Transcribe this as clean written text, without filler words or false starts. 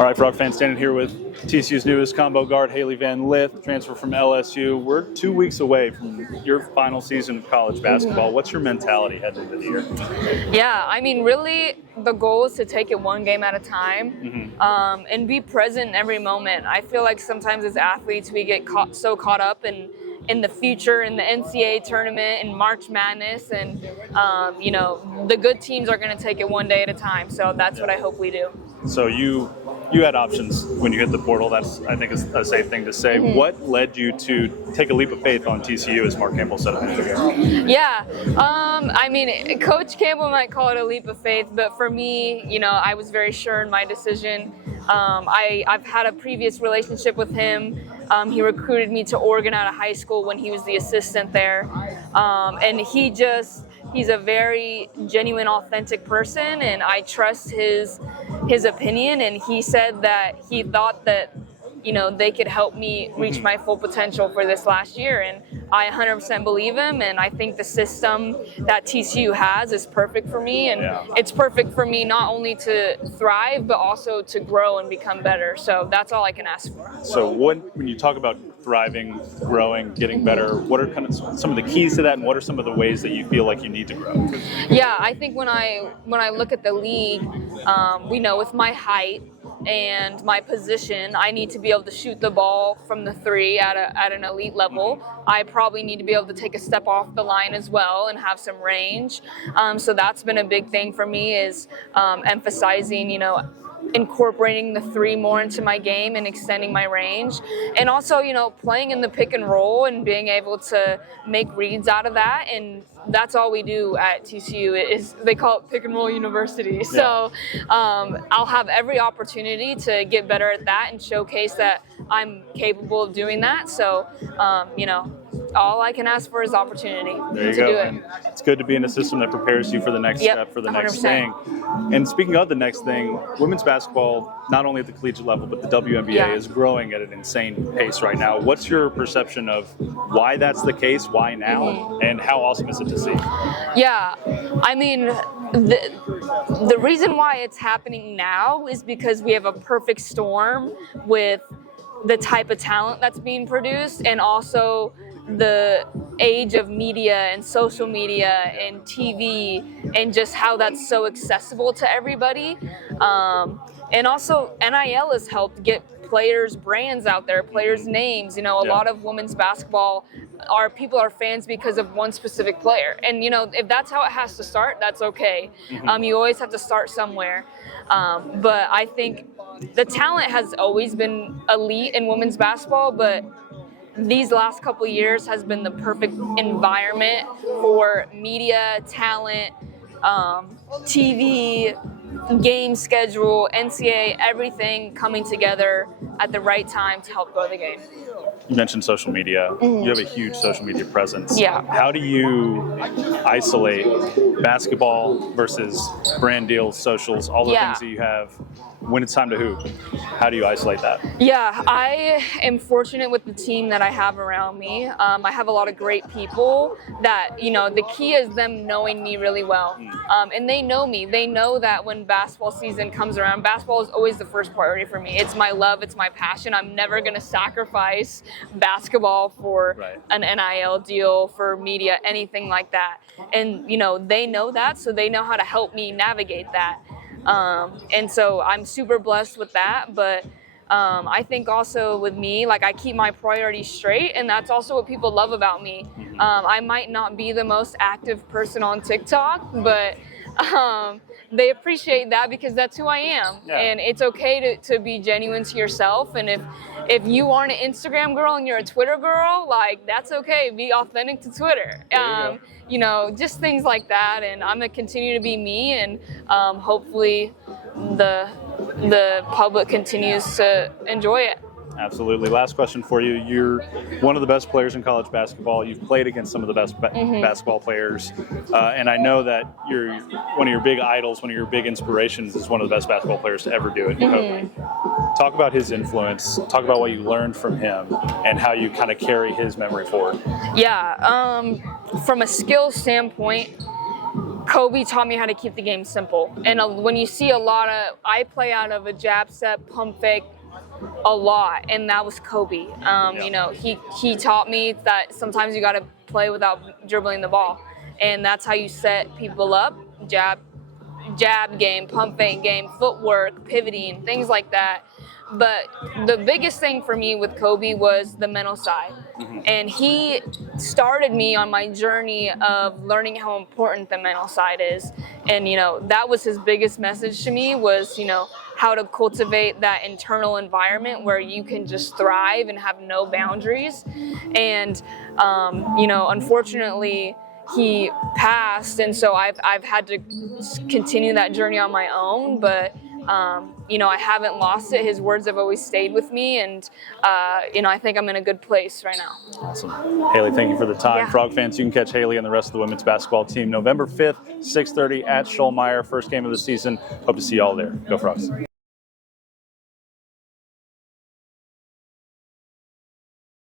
All right, Frog fans, standing here with TCU's newest combo guard, Hailey Van Lith, transfer from LSU. We're 2 weeks away from your final season of college basketball. What's your mentality heading into the year? Yeah, I mean, really, the goal is to take it one game at a time and be present in every moment. I feel like sometimes as athletes, we get so caught up in the future, in the NCAA tournament, in March Madness, and the good teams are going to take it one day at a time. So that's what I hope we do. So you had options when you hit the portal. That's, I think, is a safe thing to say. What led you to take a leap of faith on TCU, as Mark Campbell said a minute ago? Yeah, I mean, Coach Campbell might call it a leap of faith, but for me, I was very sure in my decision. I've had a previous relationship with him. He recruited me to Oregon out of high school when he was the assistant there, and he's a very genuine, authentic person, and I trust his opinion. And he said that he thought that they could help me reach my full potential for this last year, and I 100% believe him. And I think the system that TCU has is perfect for me, and it's perfect for me not only to thrive but also to grow and become better. So that's all I can ask for. So when you talk about thriving, growing, getting better, what are kind of some of the keys to that, and what are some of the ways that you feel like you need to grow? Yeah, I think when I look at the league, with my height and my position, I need to be able to shoot the ball from the three at an elite level. I probably need to be able to take a step off the line as well and have some range. So that's been a big thing for me, is emphasizing, incorporating the three more into my game and extending my range, and also playing in the pick and roll and being able to make reads out of that. And that's all we do at TCU. They call it pick and roll university. So I'll have every opportunity to get better at that and showcase that I'm capable of doing that. So all I can ask for is opportunity to do it. It's good to be in a system that prepares you for the next step, for the 100%. Next thing. And speaking of the next thing, women's basketball, not only at the collegiate level, but the WNBA is growing at an insane pace right now. What's your perception of why that's the case, why now, and how awesome is it to see? Yeah, I mean, the reason why it's happening now is because we have a perfect storm with the type of talent that's being produced, and also the age of media and social media and TV, and just how that's so accessible to everybody. And also NIL has helped get players' brands out there, players' names. A lot of women's basketball people are fans because of one specific player. And if that's how it has to start, that's okay. You always have to start somewhere. But I think the talent has always been elite in women's basketball, but these last couple of years has been the perfect environment for media, talent, TV, game schedule, NCAA, everything coming together at the right time to help grow the game. You mentioned social media. You have a huge social media presence. Yeah. How do you isolate basketball versus brand deals, socials, all the things that you have when it's time to hoop? How do you isolate that? Yeah, I am fortunate with the team that I have around me. I have a lot of great people that, the key is them knowing me really well. And they know me. They know that when basketball season comes around, basketball is always the first priority for me. It's my love. It's my passion. I'm never going to sacrifice basketball for an NIL deal, for media, anything like that. And, they know that, so they know how to help me navigate that. And so I'm super blessed with that. But I think also with me, I keep my priorities straight, and that's also what people love about me. I might not be the most active person on TikTok, but they appreciate that because that's who I am. And it's okay to be genuine to yourself. And if you aren't an Instagram girl and you're a Twitter girl, that's okay. Be authentic to Twitter. Just things like that. And I'm going to continue to be me, and hopefully the public continues to enjoy it. Absolutely. Last question for you. You're one of the best players in college basketball. You've played against some of the best basketball players. And I know that you're one of your big idols, one of your big inspirations is one of the best basketball players to ever do it, Kobe. Talk about his influence. Talk about what you learned from him and how you kind of carry his memory forward. Yeah. From a skill standpoint, Kobe taught me how to keep the game simple. And when you see I play out of a jab step, pump fake a lot, and that was Kobe. You know, he taught me that sometimes you got to play without dribbling the ball, and that's how you set people up. Jab game, pump fake game, footwork, pivoting, things like that. But the biggest thing for me with Kobe was the mental side. And he started me on my journey of learning how important the mental side is. And, you know, that was his biggest message to me was, you know, how to cultivate that internal environment where you can just thrive and have no boundaries. And, you know, unfortunately, he passed, and so I've had to continue that journey on my own, but you know, I haven't lost it. His words have always stayed with me, and you know, I think I'm in a good place right now. Awesome. Hailey, thank you for the time. Yeah. Frog fans, you can catch Hailey and the rest of the women's basketball team November 5th, 6:30 at Schollmeyer, first game of the season. Hope to see you all there. Go Frogs.